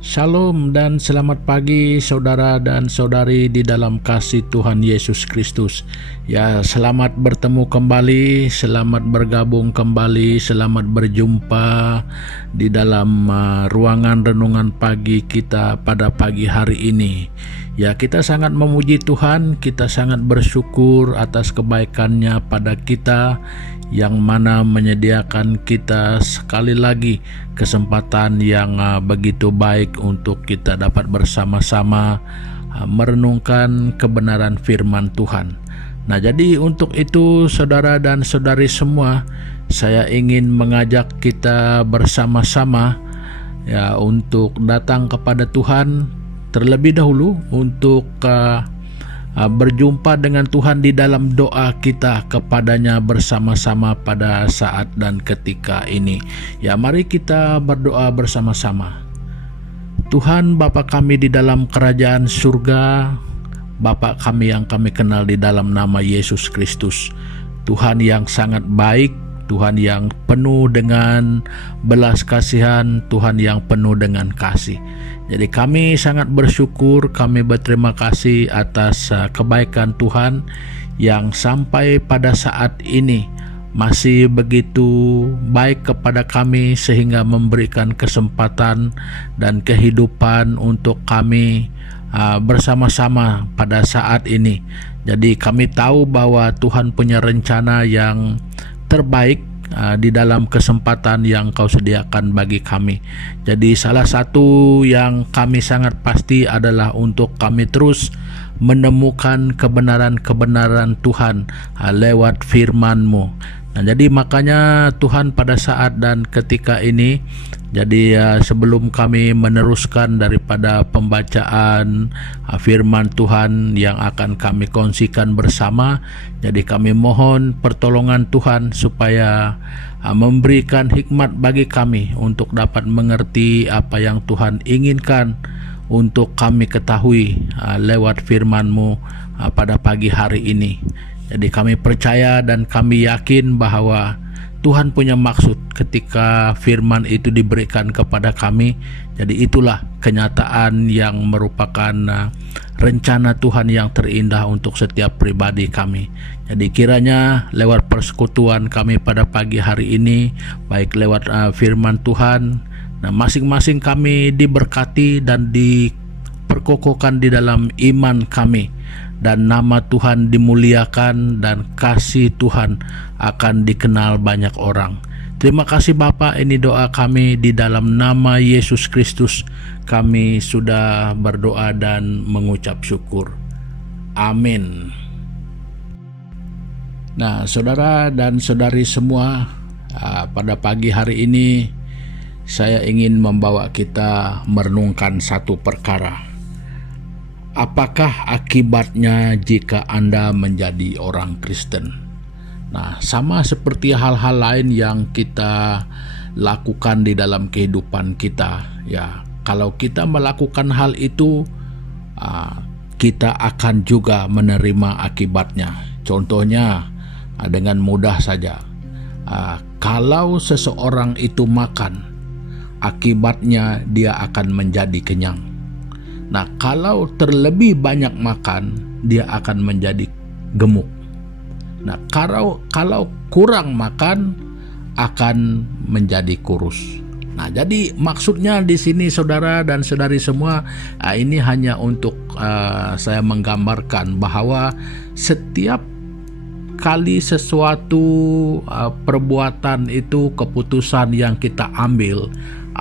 Shalom dan selamat pagi saudara dan saudari di dalam kasih Tuhan Yesus Kristus. Ya, selamat bertemu kembali, selamat bergabung kembali, selamat berjumpa di dalam ruangan renungan pagi kita pada pagi hari ini. Ya, kita sangat memuji Tuhan, kita sangat bersyukur atas kebaikan-Nya pada kita, yang mana menyediakan kita sekali lagi kesempatan yang begitu baik untuk kita dapat bersama-sama merenungkan kebenaran firman Tuhan. Nah, jadi untuk itu saudara dan saudari semua, saya ingin mengajak kita bersama-sama ya untuk datang kepada Tuhan terlebih dahulu untuk berjumpa dengan Tuhan di dalam doa kita kepadanya bersama-sama pada saat dan ketika ini. Ya, mari kita berdoa bersama-sama. Tuhan Bapa kami di dalam kerajaan surga, Bapa kami yang kami kenal di dalam nama Yesus Kristus, Tuhan yang sangat baik, Tuhan yang penuh dengan belas kasihan, Tuhan yang penuh dengan kasih. Jadi kami sangat bersyukur, kami berterima kasih atas kebaikan Tuhan yang sampai pada saat ini masih begitu baik kepada kami, sehingga memberikan kesempatan dan kehidupan untuk kami bersama-sama pada saat ini. Jadi kami tahu bahwa Tuhan punya rencana yang terbaik di dalam kesempatan yang Kau sediakan bagi kami. Jadi salah satu yang kami sangat pasti adalah untuk kami terus menemukan kebenaran-kebenaran Tuhan lewat firman-Mu. Nah, jadi makanya Tuhan pada saat dan ketika ini, jadi sebelum kami meneruskan daripada pembacaan firman Tuhan yang akan kami kongsikan bersama, jadi kami mohon pertolongan Tuhan supaya memberikan hikmat bagi kami untuk dapat mengerti apa yang Tuhan inginkan untuk kami ketahui lewat firman-Mu pada pagi hari ini. Jadi kami percaya dan kami yakin bahwa Tuhan punya maksud ketika firman itu diberikan kepada kami. Jadi itulah kenyataan yang merupakan rencana Tuhan yang terindah untuk setiap pribadi kami. Jadi kiranya lewat persekutuan kami pada pagi hari ini, baik lewat firman Tuhan, nah masing-masing kami diberkati dan diperkokohkan di dalam iman kami, dan nama Tuhan dimuliakan dan kasih Tuhan akan dikenal banyak orang. Terima kasih Bapa, ini doa kami di dalam nama Yesus Kristus. Kami sudah berdoa dan mengucap syukur. Amin. Nah, saudara dan saudari semua, pada pagi hari ini saya ingin membawa kita merenungkan satu perkara. Apakah akibatnya jika Anda menjadi orang Kristen? Nah, sama seperti hal-hal lain yang kita lakukan di dalam kehidupan kita, ya, kalau kita melakukan hal itu, kita akan juga menerima akibatnya. Contohnya, dengan mudah saja, kalau seseorang itu makan, akibatnya dia akan menjadi kenyang. Nah, kalau terlebih banyak makan, dia akan menjadi gemuk. Nah, kalau kurang makan, akan menjadi kurus. Nah, jadi maksudnya di sini saudara dan saudari semua, ini hanya untuk saya menggambarkan bahwa setiap kali sesuatu perbuatan itu, keputusan yang kita ambil,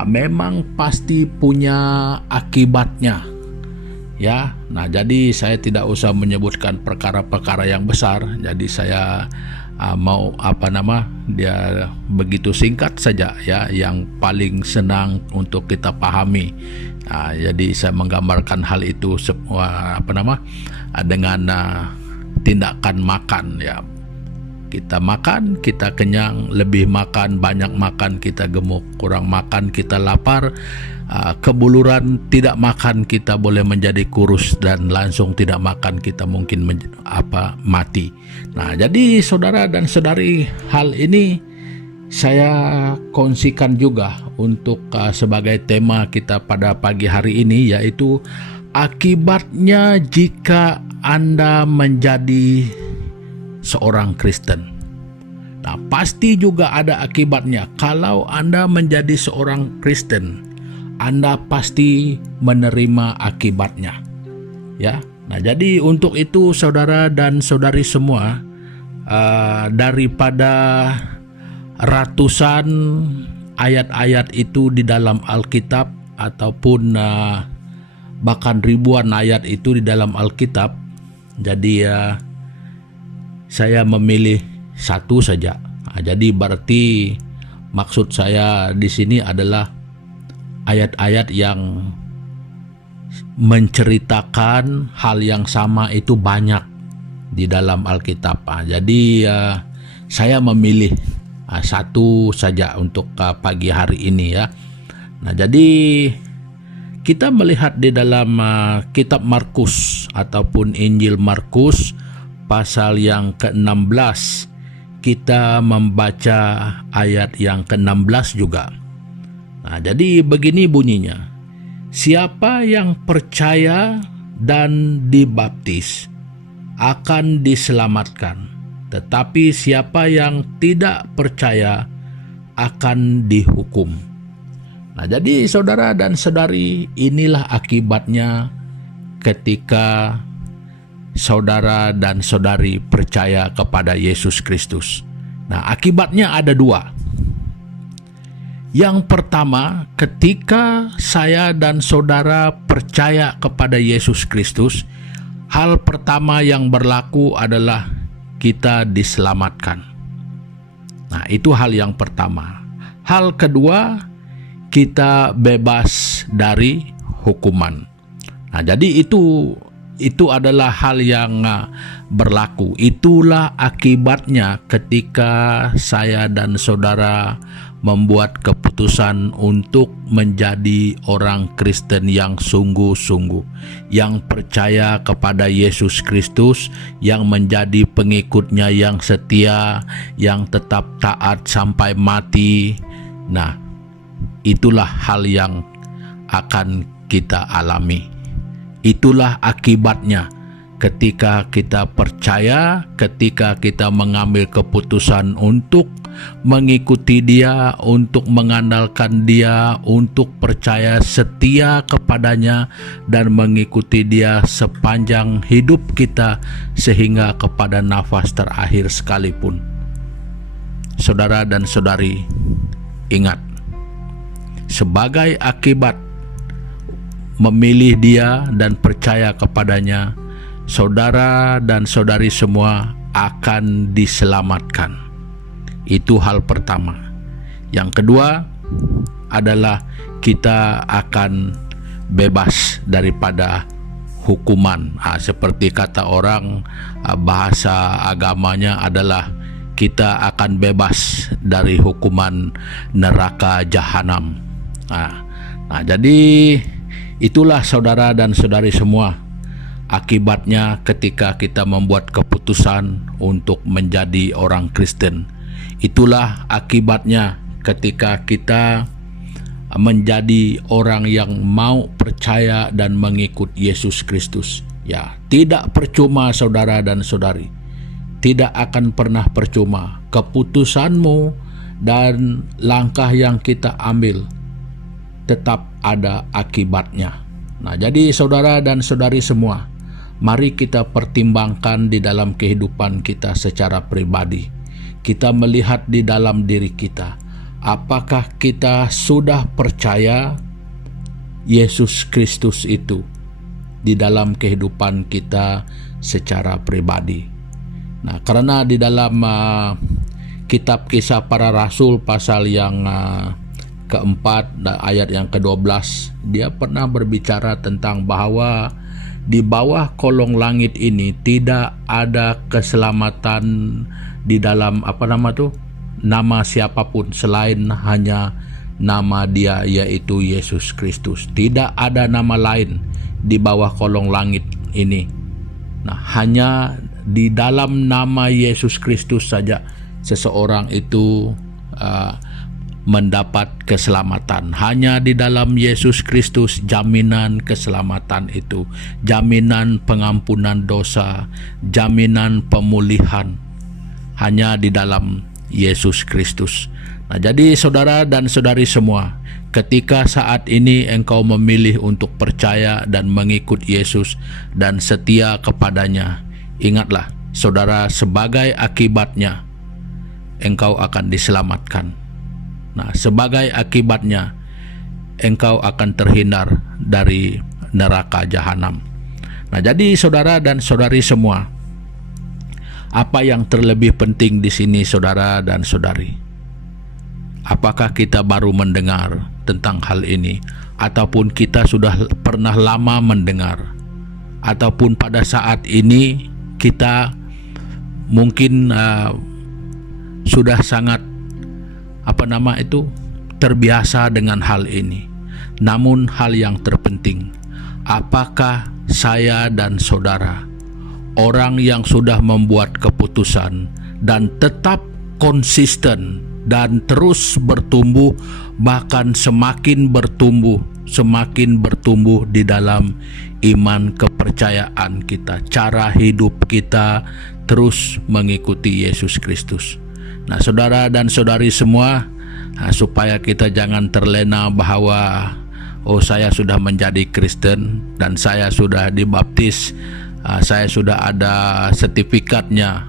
memang pasti punya akibatnya. Ya, nah jadi saya tidak usah menyebutkan perkara-perkara yang besar. Jadi saya mau dia begitu singkat saja ya, yang paling senang untuk kita pahami. Jadi saya menggambarkan hal itu dengan tindakan makan ya. Kita makan, kita kenyang, lebih makan, banyak makan, kita gemuk, kurang makan, kita lapar, kebuluran, tidak makan, kita boleh menjadi kurus, dan langsung tidak makan, kita mungkin mati. Nah, jadi saudara dan saudari, hal ini saya kongsikan juga untuk sebagai tema kita pada pagi hari ini, yaitu akibatnya jika Anda menjadi seorang Kristen. Nah, pasti juga ada akibatnya. Kalau Anda menjadi seorang Kristen, Anda pasti menerima akibatnya. Ya. Nah, jadi untuk itu saudara dan saudari semua, daripada ratusan ayat-ayat itu di dalam Alkitab ataupun bahkan ribuan ayat itu di dalam Alkitab, jadi saya memilih satu saja. Jadi berarti maksud saya di sini adalah ayat-ayat yang menceritakan hal yang sama itu banyak di dalam Alkitab. Jadi saya memilih satu saja untuk pagi hari ini ya. Nah, jadi kita melihat di dalam kitab Markus ataupun Injil Markus pasal yang ke-16, kita membaca ayat yang ke-16 juga. Nah, jadi begini bunyinya. Siapa yang percaya dan dibaptis akan diselamatkan, tetapi siapa yang tidak percaya akan dihukum. Nah, jadi saudara dan saudari, inilah akibatnya ketika saudara dan saudari percaya kepada Yesus Kristus. Nah, akibatnya ada dua. Yang pertama, ketika saya dan saudara percaya kepada Yesus Kristus, hal pertama yang berlaku adalah kita diselamatkan. Nah, itu hal yang pertama. Hal kedua, kita bebas dari hukuman. Nah, jadi itu adalah hal yang berlaku. Itulah akibatnya ketika saya dan saudara membuat keputusan untuk menjadi orang Kristen yang sungguh-sungguh, yang percaya kepada Yesus Kristus, yang menjadi pengikutnya yang setia, yang tetap taat sampai mati. Nah, itulah hal yang akan kita alami. Itulah akibatnya ketika kita percaya, ketika kita mengambil keputusan untuk mengikuti Dia, untuk mengandalkan Dia, untuk percaya setia kepadanya dan mengikuti Dia sepanjang hidup kita sehingga kepada nafas terakhir sekalipun. Saudara dan saudari, ingat, sebagai akibat memilih Dia dan percaya kepadanya, saudara dan saudari semua akan diselamatkan. Itu hal pertama. Yang kedua adalah kita akan bebas daripada hukuman. Seperti kata orang, bahasa agamanya adalah kita akan bebas dari hukuman neraka jahanam. Nah, jadi itulah saudara dan saudari semua akibatnya ketika kita membuat keputusan untuk menjadi orang Kristen. Itulah akibatnya ketika kita menjadi orang yang mau percaya dan mengikut Yesus Kristus. Ya, tidak percuma saudara dan saudari. Tidak akan pernah percuma keputusanmu dan langkah yang kita ambil, tetap ada akibatnya. Nah, jadi saudara dan saudari semua, mari kita pertimbangkan di dalam kehidupan kita secara pribadi. Kita melihat di dalam diri kita, apakah kita sudah percaya Yesus Kristus itu di dalam kehidupan kita secara pribadi. Nah, karena di dalam kitab Kisah Para Rasul pasal yang keempat ayat yang ke-12, dia pernah berbicara tentang bahwa di bawah kolong langit ini tidak ada keselamatan di dalam nama siapapun selain hanya nama Dia, yaitu Yesus Kristus. Tidak ada nama lain di bawah kolong langit ini. Nah, hanya di dalam nama Yesus Kristus saja seseorang itu mendapat keselamatan. Hanya di dalam Yesus Kristus jaminan keselamatan itu, jaminan pengampunan dosa, jaminan pemulihan, hanya di dalam Yesus Kristus. Nah, jadi saudara dan saudari semua, ketika saat ini engkau memilih untuk percaya dan mengikut Yesus dan setia kepadanya, ingatlah saudara, sebagai akibatnya engkau akan diselamatkan. Nah, sebagai akibatnya engkau akan terhindar dari neraka jahanam. Nah, jadi saudara dan saudari semua, apa yang terlebih penting di sini saudara dan saudari? Apakah kita baru mendengar tentang hal ini, ataupun kita sudah pernah lama mendengar, ataupun pada saat ini kita mungkin sudah sangat terbiasa dengan hal ini. Namun hal yang terpenting, apakah saya dan saudara, orang yang sudah membuat keputusan dan tetap konsisten dan terus bertumbuh, bahkan semakin bertumbuh di dalam iman kepercayaan kita, cara hidup kita terus mengikuti Yesus Kristus. Nah, saudara dan saudari semua, supaya kita jangan terlena bahwa saya sudah menjadi Kristen dan saya sudah dibaptis, saya sudah ada sertifikatnya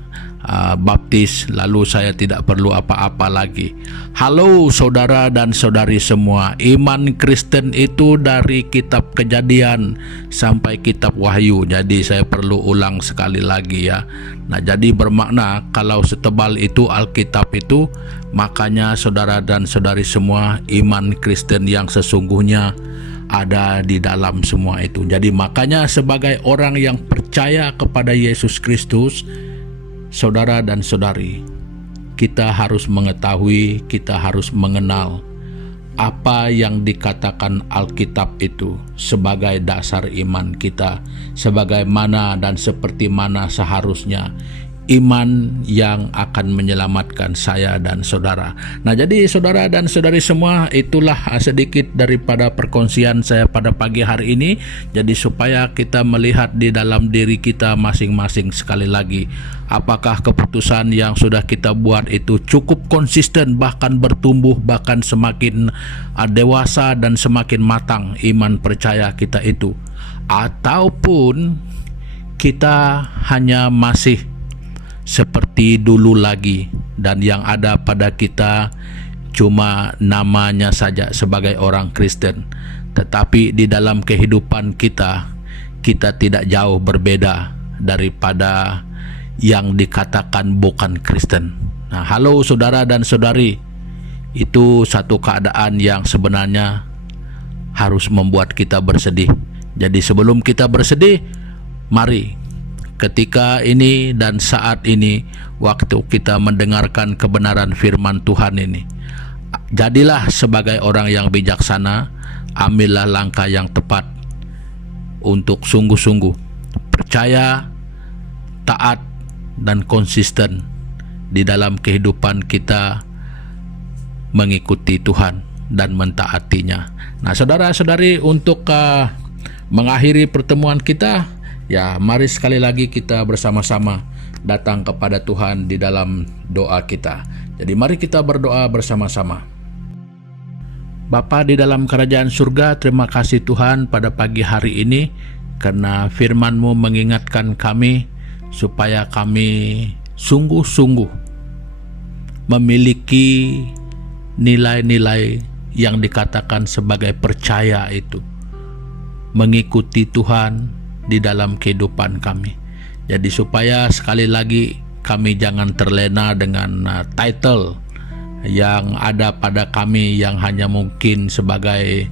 baptis, lalu saya tidak perlu apa-apa lagi. Halo saudara dan saudari semua, iman Kristen itu dari kitab Kejadian sampai kitab Wahyu. Jadi saya perlu ulang sekali lagi ya. Nah, jadi bermakna kalau setebal itu Alkitab itu, makanya saudara dan saudari semua, iman Kristen yang sesungguhnya ada di dalam semua itu. Jadi makanya sebagai orang yang percaya kepada Yesus Kristus, saudara dan saudari, kita harus mengetahui, kita harus mengenal apa yang dikatakan Alkitab itu sebagai dasar iman kita, sebagaimana dan seperti mana seharusnya iman yang akan menyelamatkan saya dan saudara. Nah, jadi saudara dan saudari semua, itulah sedikit daripada perkongsian saya pada pagi hari ini. Jadi supaya kita melihat di dalam diri kita masing-masing sekali lagi, apakah keputusan yang sudah kita buat itu cukup konsisten, bahkan bertumbuh, bahkan semakin dewasa dan semakin matang iman percaya kita itu, ataupun kita hanya masih seperti dulu lagi dan yang ada pada kita cuma namanya saja sebagai orang Kristen, tetapi di dalam kehidupan kita tidak jauh berbeda daripada yang dikatakan bukan Kristen. Nah, halo saudara dan saudari, itu satu keadaan yang sebenarnya harus membuat kita bersedih. Jadi sebelum kita bersedih, mari ketika ini dan saat ini, waktu kita mendengarkan kebenaran firman Tuhan ini, jadilah sebagai orang yang bijaksana, ambillah langkah yang tepat untuk sungguh-sungguh percaya, taat, dan konsisten di dalam kehidupan kita mengikuti Tuhan dan mentaatinya. Nah, saudara-saudari, untuk mengakhiri pertemuan kita, ya, mari sekali lagi kita bersama-sama datang kepada Tuhan di dalam doa kita. Jadi mari kita berdoa bersama-sama. Bapa di dalam kerajaan surga, terima kasih Tuhan pada pagi hari ini, karena firman-Mu mengingatkan kami supaya kami sungguh-sungguh memiliki nilai-nilai yang dikatakan sebagai percaya itu, mengikuti Tuhan di dalam kehidupan kami. Jadi supaya sekali lagi kami jangan terlena dengan title yang ada pada kami yang hanya mungkin sebagai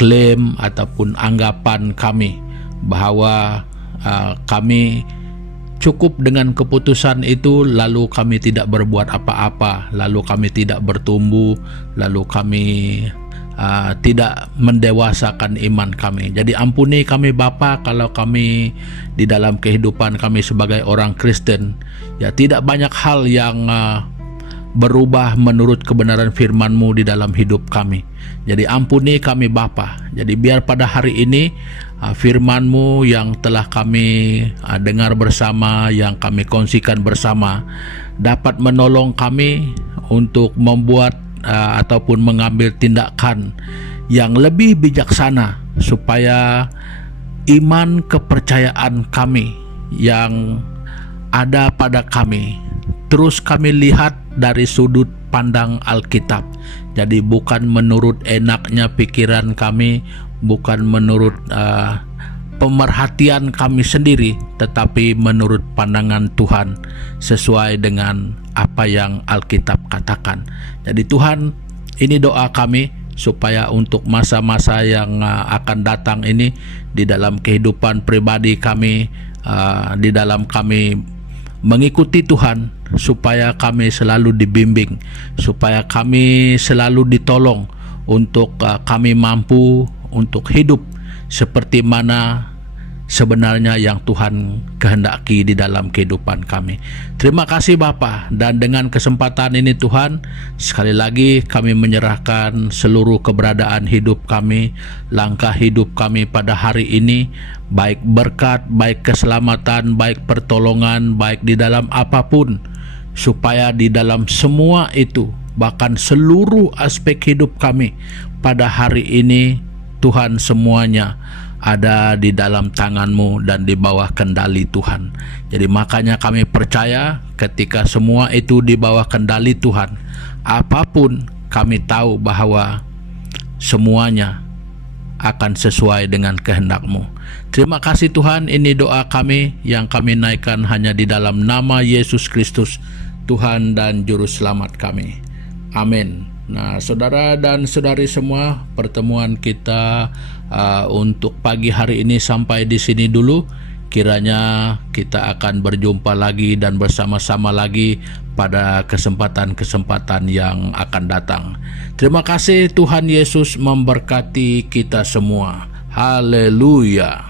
klaim ataupun anggapan kami bahwa kami cukup dengan keputusan itu, lalu kami tidak berbuat apa-apa, lalu kami tidak bertumbuh, lalu kami tidak mendewasakan iman kami. Jadi ampuni kami Bapa kalau kami di dalam kehidupan kami sebagai orang Kristen, ya, tidak banyak hal yang berubah menurut kebenaran firman-Mu di dalam hidup kami. Jadi ampuni kami Bapa. Jadi biar pada hari ini firman-Mu yang telah kami dengar bersama, yang kami kongsikan bersama, dapat menolong kami untuk membuat ataupun mengambil tindakan yang lebih bijaksana, supaya iman kepercayaan kami yang ada pada kami terus kami lihat dari sudut pandang Alkitab. Jadi bukan menurut enaknya pikiran kami, bukan menurut pemerhatian kami sendiri, tetapi menurut pandangan Tuhan sesuai dengan apa yang Alkitab katakan. Jadi Tuhan, ini doa kami supaya untuk masa-masa yang akan datang ini, di dalam kehidupan pribadi kami, di dalam kami mengikuti Tuhan, supaya kami selalu dibimbing, supaya kami selalu ditolong untuk kami mampu untuk hidup seperti mana sebenarnya yang Tuhan kehendaki di dalam kehidupan kami. Terima kasih Bapa, dan dengan kesempatan ini Tuhan, sekali lagi kami menyerahkan seluruh keberadaan hidup kami, langkah hidup kami pada hari ini, baik berkat, baik keselamatan, baik pertolongan, baik di dalam apapun, supaya di dalam semua itu, bahkan seluruh aspek hidup kami pada hari ini, Tuhan, semuanya ada di dalam tangan-Mu dan di bawah kendali Tuhan. Jadi makanya kami percaya ketika semua itu di bawah kendali Tuhan, apapun kami tahu bahwa semuanya akan sesuai dengan kehendak-Mu. Terima kasih Tuhan, ini doa kami yang kami naikkan hanya di dalam nama Yesus Kristus, Tuhan dan Juru Selamat kami. Amin. Nah, saudara dan saudari semua, pertemuan kita untuk pagi hari ini sampai di sini dulu. Kiranya kita akan berjumpa lagi dan bersama-sama lagi pada kesempatan-kesempatan yang akan datang. Terima kasih, Tuhan Yesus memberkati kita semua. Haleluya.